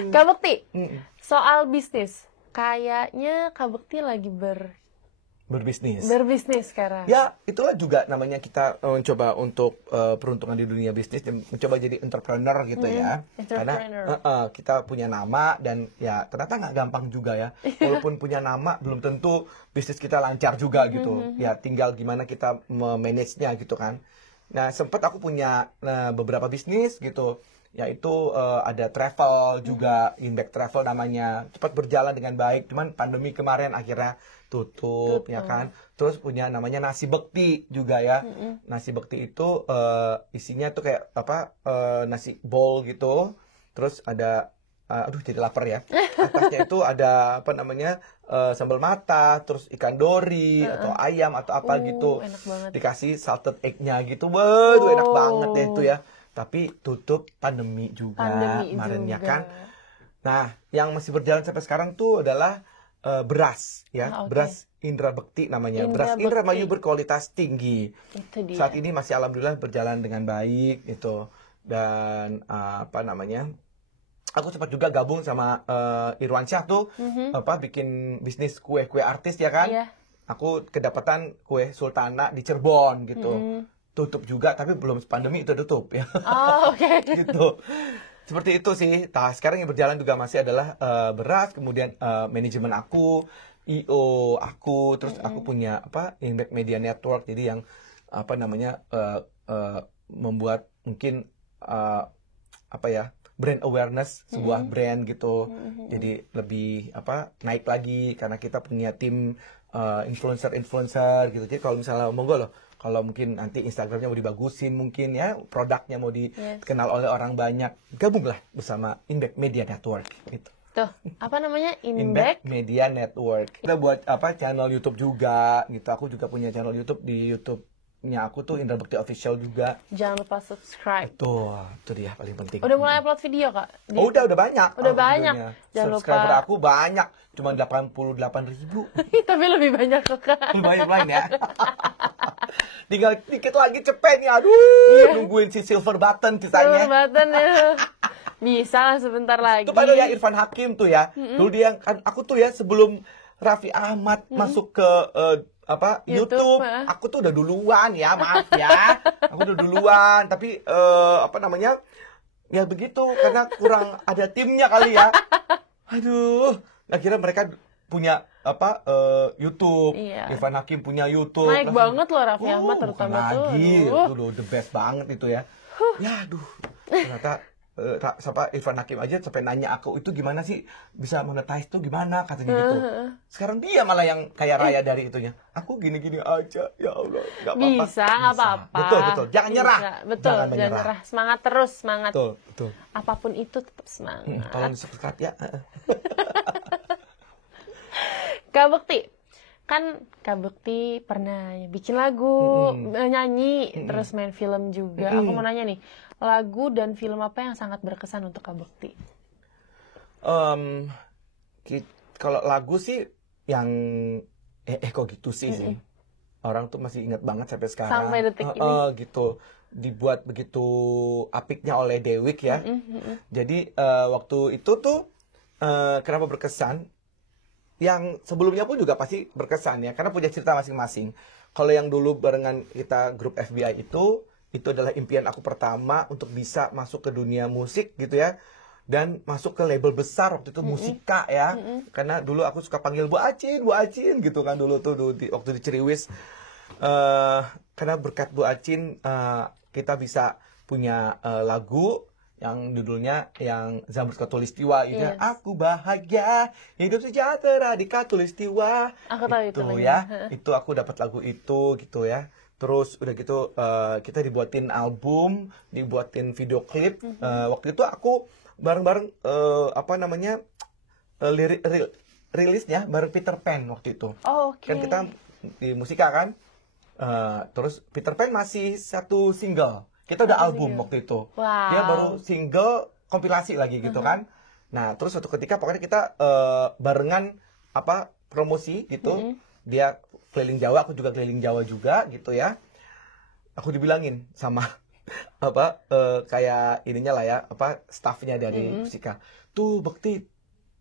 Kak Bekti, Mm-mm. soal bisnis, kayaknya Kak Bekti lagi Berbisnis. berbisnis sekarang. Ya, itulah juga namanya kita mencoba untuk peruntungan di dunia bisnis dan mencoba jadi entrepreneur gitu ya. Karena Entrepreneur. kita punya nama dan ya ternyata nggak gampang juga ya. Walaupun punya nama belum tentu bisnis kita lancar juga gitu. Ya tinggal gimana kita memanage-nya gitu kan. Nah, sempat aku punya beberapa bisnis gitu. Yaitu ada travel juga, Inback Travel namanya. Cepat berjalan dengan baik, cuman pandemi kemarin akhirnya tutup ya kan. Terus punya namanya Nasi Bekti juga ya. Nasi Bekti itu isinya tuh kayak apa, nasi bowl gitu. Terus ada aduh jadi lapar ya. Atasnya itu ada apa namanya, sambal mata, terus ikan dori atau ayam atau apa gitu. Enak banget. Dikasih salted egg-nya gitu. Waduh enak banget deh itu ya. Tapi tutup pandemi juga kemarin ya kan. Nah, yang masih berjalan sampai sekarang tuh adalah beras ya, beras Indra Bekti namanya. Beras Indra Mayu berkualitas tinggi. Itu dia. Saat ini masih alhamdulillah berjalan dengan baik gitu. Dan apa namanya? Aku sempat juga gabung sama Irwansyah tuh apa bikin bisnis kue-kue artis ya kan. Iya. Aku kedapatan kue Sultana di Cirebon gitu. Tutup juga tapi belum pandemi itu tutup ya. Oh, oke. Gitu. Seperti itu sih. Nah, sekarang yang berjalan juga masih adalah beras, kemudian manajemen aku, IO aku, terus aku punya apa Impact Media Network, jadi yang apa namanya membuat mungkin apa ya brand awareness sebuah brand gitu. Jadi lebih apa naik lagi karena kita punya tim influencer gitu. Jadi kalau misalnya monggo loh, kalau mungkin nanti Instagramnya mau dibagusin mungkin ya, produknya mau dikenal oleh orang banyak, gabunglah bersama Impact Media Network gitu. Tuh, apa namanya? Impact Media Network. Kita buat apa channel YouTube juga gitu. Aku juga punya channel YouTube, di YouTube-nya aku tuh Indra Bekti Official juga. Jangan lupa subscribe. Tuh, itu dia paling penting. Udah mulai upload video, Kak? Oh, udah banyak. Udah banyak. Videonya. Jangan Subscriber lupa. aku banyak, cuma 88.000. Tapi lebih banyak kok, Kak. Banyak lain ya. Tinggal dikit lagi cepet nih, aduh, nungguin si silver button sisanya. Button ya. Bisa lah sebentar lagi. Itu padahal ya Irfan Hakim tuh ya. Dulu dia kan aku tuh ya sebelum Raffi Ahmad masuk ke apa YouTube, aku tuh udah duluan ya, maaf ya. Aku udah duluan, tapi apa namanya? Ya begitu karena kurang ada timnya kali ya. Aduh, akhirnya mereka punya apa YouTube. Iya. Irfan Hakim punya YouTube. Naik banget loh Raffi Ahmad terutama bukan tuh. lagi. Aduh. Itu udah the best banget itu ya. Ya aduh. Ternyata siapa Irfan Hakim aja sampai nanya aku itu gimana sih bisa monetize tuh gimana katanya gitu. Sekarang dia malah yang kaya raya dari itunya. Aku gini-gini aja, ya Allah, nggak apa-apa. Bisa, nggak apa-apa. Betul, jangan Bisa. nyerah. Betul, jangan jangan menyerah. nyerah. Semangat terus, semangat. Betul. Apapun itu tetap semangat. Tolong di subscribe ya. Kak Bekti, kan Kak Bekti pernah bikin lagu, nyanyi, terus main film juga. Aku mau nanya nih, lagu dan film apa yang sangat berkesan untuk Kak Bekti? Kalau lagu sih yang kok gitu sih. Orang tuh masih ingat banget sampai sekarang. Sampai detik ini. Gitu. Dibuat begitu apiknya oleh Dewiq ya. Jadi waktu itu tuh kenapa berkesan? Yang sebelumnya pun juga pasti berkesan ya, karena punya cerita masing-masing. Kalau yang dulu barengan kita grup FBI itu adalah impian aku pertama untuk bisa masuk ke dunia musik gitu ya. Dan masuk ke label besar waktu itu Musika ya. Karena dulu aku suka panggil Bu Acin gitu kan dulu tuh waktu di Ciriwis. Karena berkat Bu Acin kita bisa punya lagu yang judulnya yang Zamrud Khatulistiwa itu Aku Bahagia Hidup Sejahtera di Khatulistiwa. Aku tahu itu ya. Itu aku dapat lagu itu gitu ya. Terus udah gitu kita dibuatin album, dibuatin video klip. Waktu itu aku bareng-bareng apa namanya rilisnya bareng Peter Pan waktu itu. Oh, oke. Kan kita di Musika kan. Terus Peter Pan masih satu single. Kita udah album waktu itu. Wow. Dia baru single kompilasi lagi gitu kan. Nah, terus suatu ketika pokoknya kita barengan promosi gitu. Dia keliling Jawa, aku juga keliling Jawa juga gitu ya. Aku dibilangin sama kayak ininya lah ya, staffnya dari Musika. Tuh Bekti,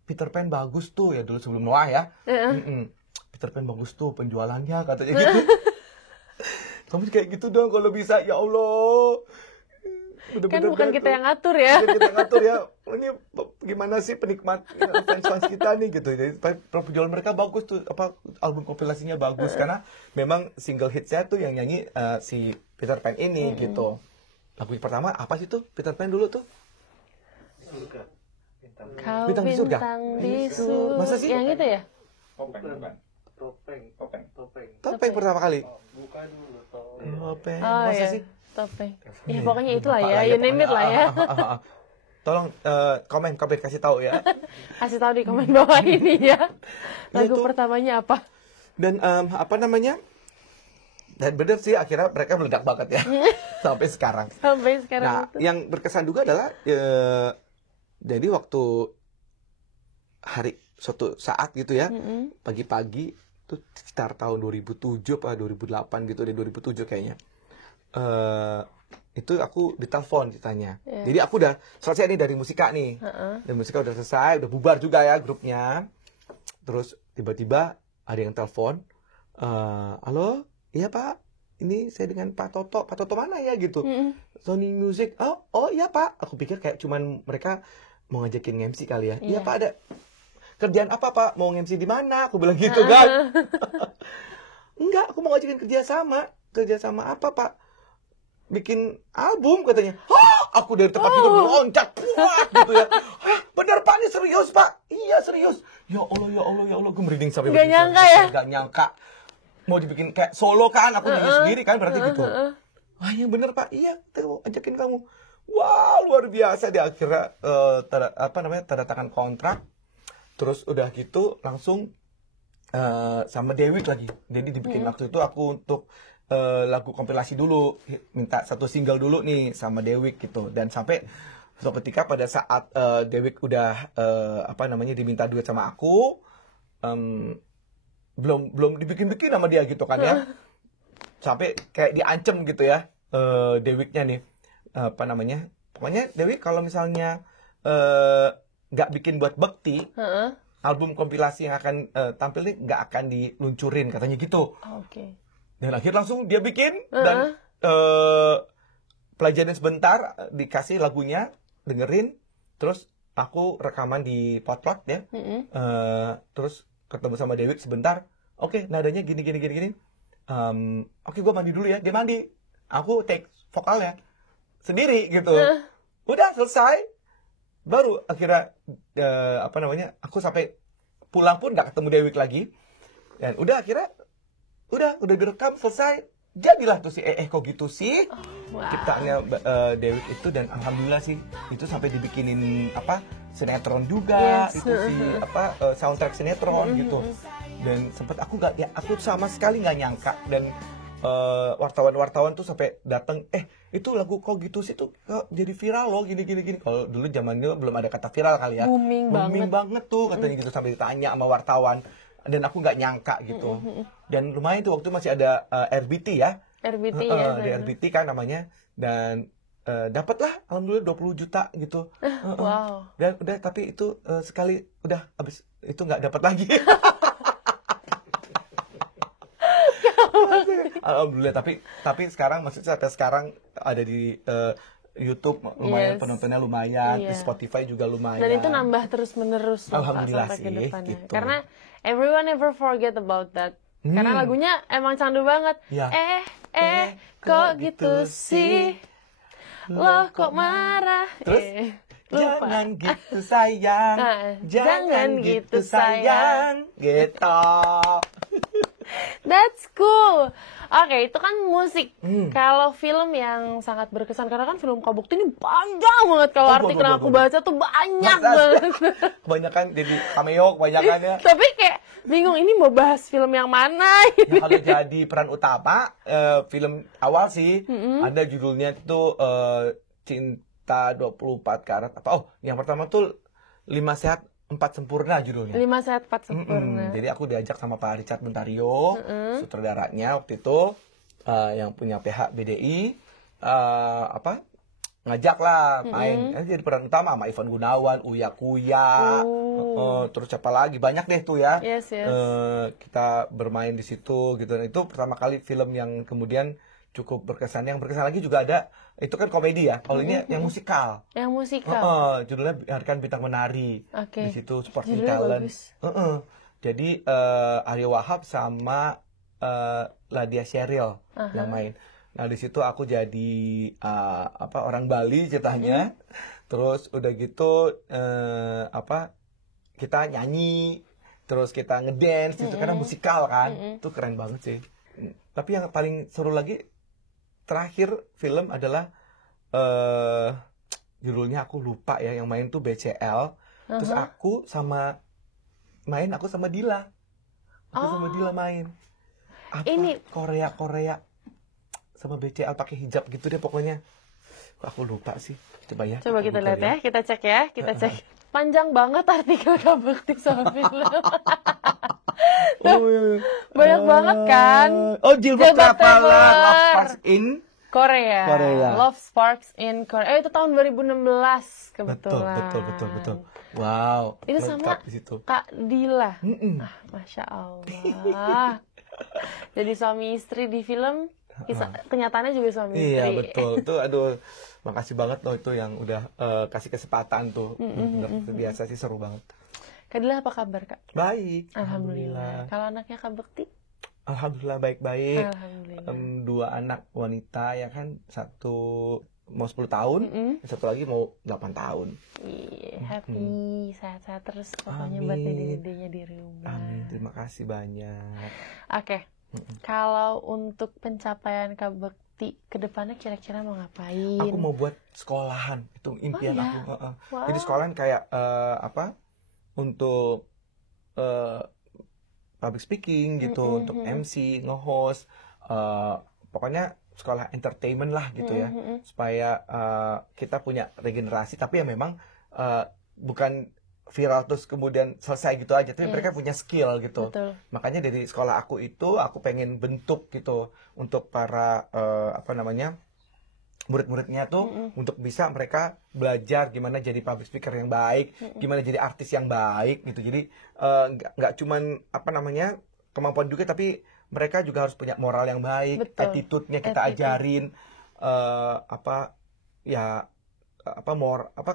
Peter Pan bagus tuh ya, dulu sebelum Noah ya. Peter Pan bagus tuh penjualannya katanya gitu. Kamu kayak gitu dong kalau bisa, ya Allah. Kan bukan kita yang ngatur ya. Bukan kita yang ngatur ya. Ini gimana sih penikmat fans kita nih gitu. Jadi penjualan mereka bagus tuh, album kompilasinya bagus karena memang single hitsnya tuh yang nyanyi si Peter Pan ini gitu. Lagu pertama apa sih tuh Peter Pan dulu tuh? Kau Bintang di surga. di surga. Masa sih? Yang itu ya? Topeng pertama kali. Buka dulu Topeng. Oh Masa iya, sih? topeng. Ya pokoknya itulah ya, you name it lah ya. Tolong komen kasih tahu ya. Kasih tahu di komen bawah ini ya. Lagu Itu. pertamanya apa? Dan dan bener sih akhirnya mereka meledak banget ya sampai sekarang. Sampai sekarang Nah, itu. yang berkesan juga adalah jadi waktu suatu saat gitu ya, pagi-pagi itu sekitar tahun 2007 apa 2008 gitu, dari 2007 kayaknya. Itu aku ditelepon ceritanya. Jadi aku udah selesai nih dari Musika nih. Dan Musika udah selesai, udah bubar juga ya grupnya. Terus tiba-tiba ada yang telepon. Halo, iya Pak, ini saya dengan Pak Toto. Pak Toto mana ya gitu? Sony Music. Oh iya Pak. Aku pikir kayak cuman mereka mau ngajakin MC kali ya. Iya Pak, ada kerjaan apa Pak? Mau MC di mana? Aku bilang gitu kan. Enggak, aku mau ngajakin kerjasama. Kerjasama apa Pak? Bikin album katanya. Aku dari tempat tidur meloncat gitu ya. Bener Pak, ini serius Pak? Iya serius. Ya Allah, gue merinding sampai Gak nyangka ya? Gak nyangka. Mau dibikin kayak solo kan, aku nyanyi sendiri kan, berarti gitu. Iya bener Pak, iya, kita mau ajakin kamu. Wah, luar biasa. Dia akhirnya tanda tangan kontrak. Terus udah gitu langsung sama Dewiq lagi. Jadi dibikin waktu itu aku untuk lagu kompilasi dulu, minta satu single dulu nih sama Dewiq gitu. Dan sampai suatu ketika pada saat Dewiq udah diminta duet sama aku, belum dibikin sama dia gitu kan ya. Sampai kayak diancem gitu ya, Dewiqnya nih, pokoknya Dewiq kalau misalnya nggak bikin buat Bekti, album kompilasi yang akan tampil nih nggak akan diluncurin katanya gitu. Oke. Dan akhirnya langsung dia bikin dan pelajarin sebentar, dikasih lagunya, dengerin, terus aku rekaman di Potlot ya. Terus ketemu sama Dewiq sebentar. Oke, nadanya gini. Oke, gue mandi dulu ya. Dia mandi. Aku take vokalnya sendiri gitu. Udah selesai. Baru akhirnya aku sampai pulang pun nggak ketemu Dewiq lagi. Dan udah akhirnya udah direkam selesai. Jadilah tuh si kok gitu sih. Ciptaannya Dewiq itu, dan alhamdulillah sih itu sampai dibikinin sinetron juga. Itu soundtrack sinetron gitu. Dan sempat aku sama sekali nggak nyangka, dan wartawan tuh sampai datang, itu lagu kok gitu sih tuh jadi viral loh, gini. Kalau dulu zamannya belum ada kata viral kali ya. Booming banget tuh katanya gitu, sampai ditanya sama wartawan. Dan aku nggak nyangka gitu. Dan lumayan tuh waktu masih ada RBT ya. RBT ya. Di RBT kan namanya. Dan dapatlah alhamdulillah 20 juta gitu. Wow. Dan udah, tapi itu sekali udah habis itu nggak dapat lagi. Alhamdulillah, tapi sekarang maksudnya sampai sekarang ada di YouTube lumayan, penontonnya lumayan, di Spotify juga lumayan. Dan itu nambah terus-menerus alhamdulillah sampai sih, ke depannya. gitu. Karena everyone never forget about that. Karena lagunya emang candu banget. Ya. Kok gitu sih? Loh kok marah? Terus Lupa. Jangan gitu sayang, jangan gitu sayang, gitu. That's cool. Oke, itu kan musik. Kalau film yang sangat berkesan, karena kan film Kabukti ini panjang banget. Kalau artikel yang aku baca tuh banyak banget. Kebanyakan jadi cameo, kebanyakan ya. Tapi kayak bingung ini mau bahas film yang mana. Ya, kalau jadi peran utama, film awal sih, ada judulnya itu Cinta 24 Karat. Yang pertama tuh 5 Sehat 4 Sempurna judulnya. 5 Sehat 4 Sempurna. Jadi aku diajak sama Pak Richard Mentario, sutradaranya waktu itu, yang punya PH BDI, ngajak lah main. Jadi peran utama sama Ivan Gunawan, Uya Kuya, terus siapa lagi, banyak deh tuh ya. Yes. Kita bermain di situ gitu. Dan itu pertama kali film yang kemudian cukup berkesan. Yang berkesan lagi juga ada, itu kan komedi ya. Kalau ini yang musikal. Yang musikal. Judulnya Biarkan Bintang Menari. Oke. Di situ Sporting Judulnya Talent. bagus. Jadi Aryo Wahab sama Ladia Sheryl yang main. Nah di situ aku jadi orang Bali ceritanya. Terus udah gitu kita nyanyi, terus kita ngedance, itu karena musikal kan. Itu keren banget sih. Tapi yang paling seru lagi terakhir film adalah judulnya aku lupa ya, yang main tuh BCL. Terus aku sama Dila. Sama Dila main. Ini Korea sama BCL pakai hijab gitu deh pokoknya. Aku lupa sih. Coba kita lihat ya, kita cek ya, Panjang banget artikel Kabukti sama film. Banyak banget kan. Gilbert Traveler, Love Sparks in Korea. Love Sparks in Korea. Itu tahun 2016 kebetulan. Betul. Wow. Itu sama Kak Dila. Masya Allah. Jadi suami istri di film, kenyataannya juga suami istri. Iya betul. Itu makasih banget loh itu yang udah kasih kesempatan tuh. Biasa sih seru banget. Kak Dila apa kabar Kak? Baik. Alhamdulillah. Kalau anaknya Kak Bekti? Alhamdulillah baik-baik. Alhamdulillah. 2 anak wanita ya kan, satu mau 10 tahun, satu lagi mau 8 tahun. Happy, sehat-sehat terus pokoknya buat dede-dedenya di rumah. Amin, terima kasih banyak. Oke. Kalau untuk pencapaian Kak Bekti ke depannya kira-kira mau ngapain? Aku mau buat sekolahan, itu impian aku. Wow. Jadi sekolahan kayak untuk public speaking gitu, untuk MC, nge-host, pokoknya sekolah entertainment lah gitu ya, supaya kita punya regenerasi, tapi ya memang bukan viral terus kemudian selesai gitu aja, tapi mereka punya skill gitu. Betul. Makanya dari sekolah aku itu aku pengen bentuk gitu untuk para murid-muridnya tuh untuk bisa mereka belajar gimana jadi public speaker yang baik, gimana jadi artis yang baik gitu. Jadi nggak cuman kemampuan juga, tapi mereka juga harus punya moral yang baik, attitude-nya kita ajarin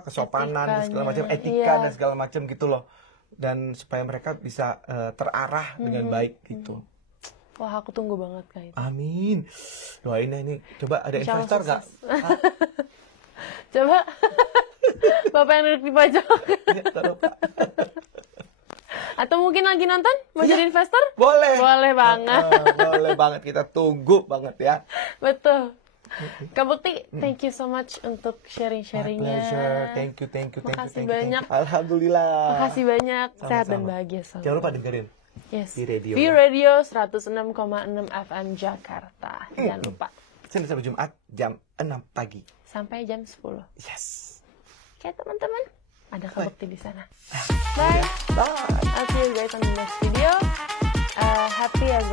kesopanan dan segala macam, etika dan segala macam gitu loh. Dan supaya mereka bisa terarah dengan baik gitu. Wah, aku tunggu banget Kak itu. Amin. Doain ini. Coba ada investor nggak? Coba. Bapak yang duduk di pojok. Ya, taruh, Pak. Atau mungkin lagi nonton? Mau jadi investor? Boleh. Boleh banget. Boleh banget. Kita tunggu banget ya. Betul. Kak Bekti, thank you so much untuk sharing-sharingnya. My pleasure. Thank you. Makasih banyak. Alhamdulillah. Makasih banyak. Sama-sama. Sehat dan bahagia selalu. Jangan lupa dengerin. Yes. Di radio. View Radio 106,6 FM Jakarta. Jangan lupa. Senin sampai Jumat jam 6 pagi. Sampai jam 10. Yes. Oke teman-teman, ada Kak Bekti di sana. Bye. Bye. I'll see you guys on the next video. Happy as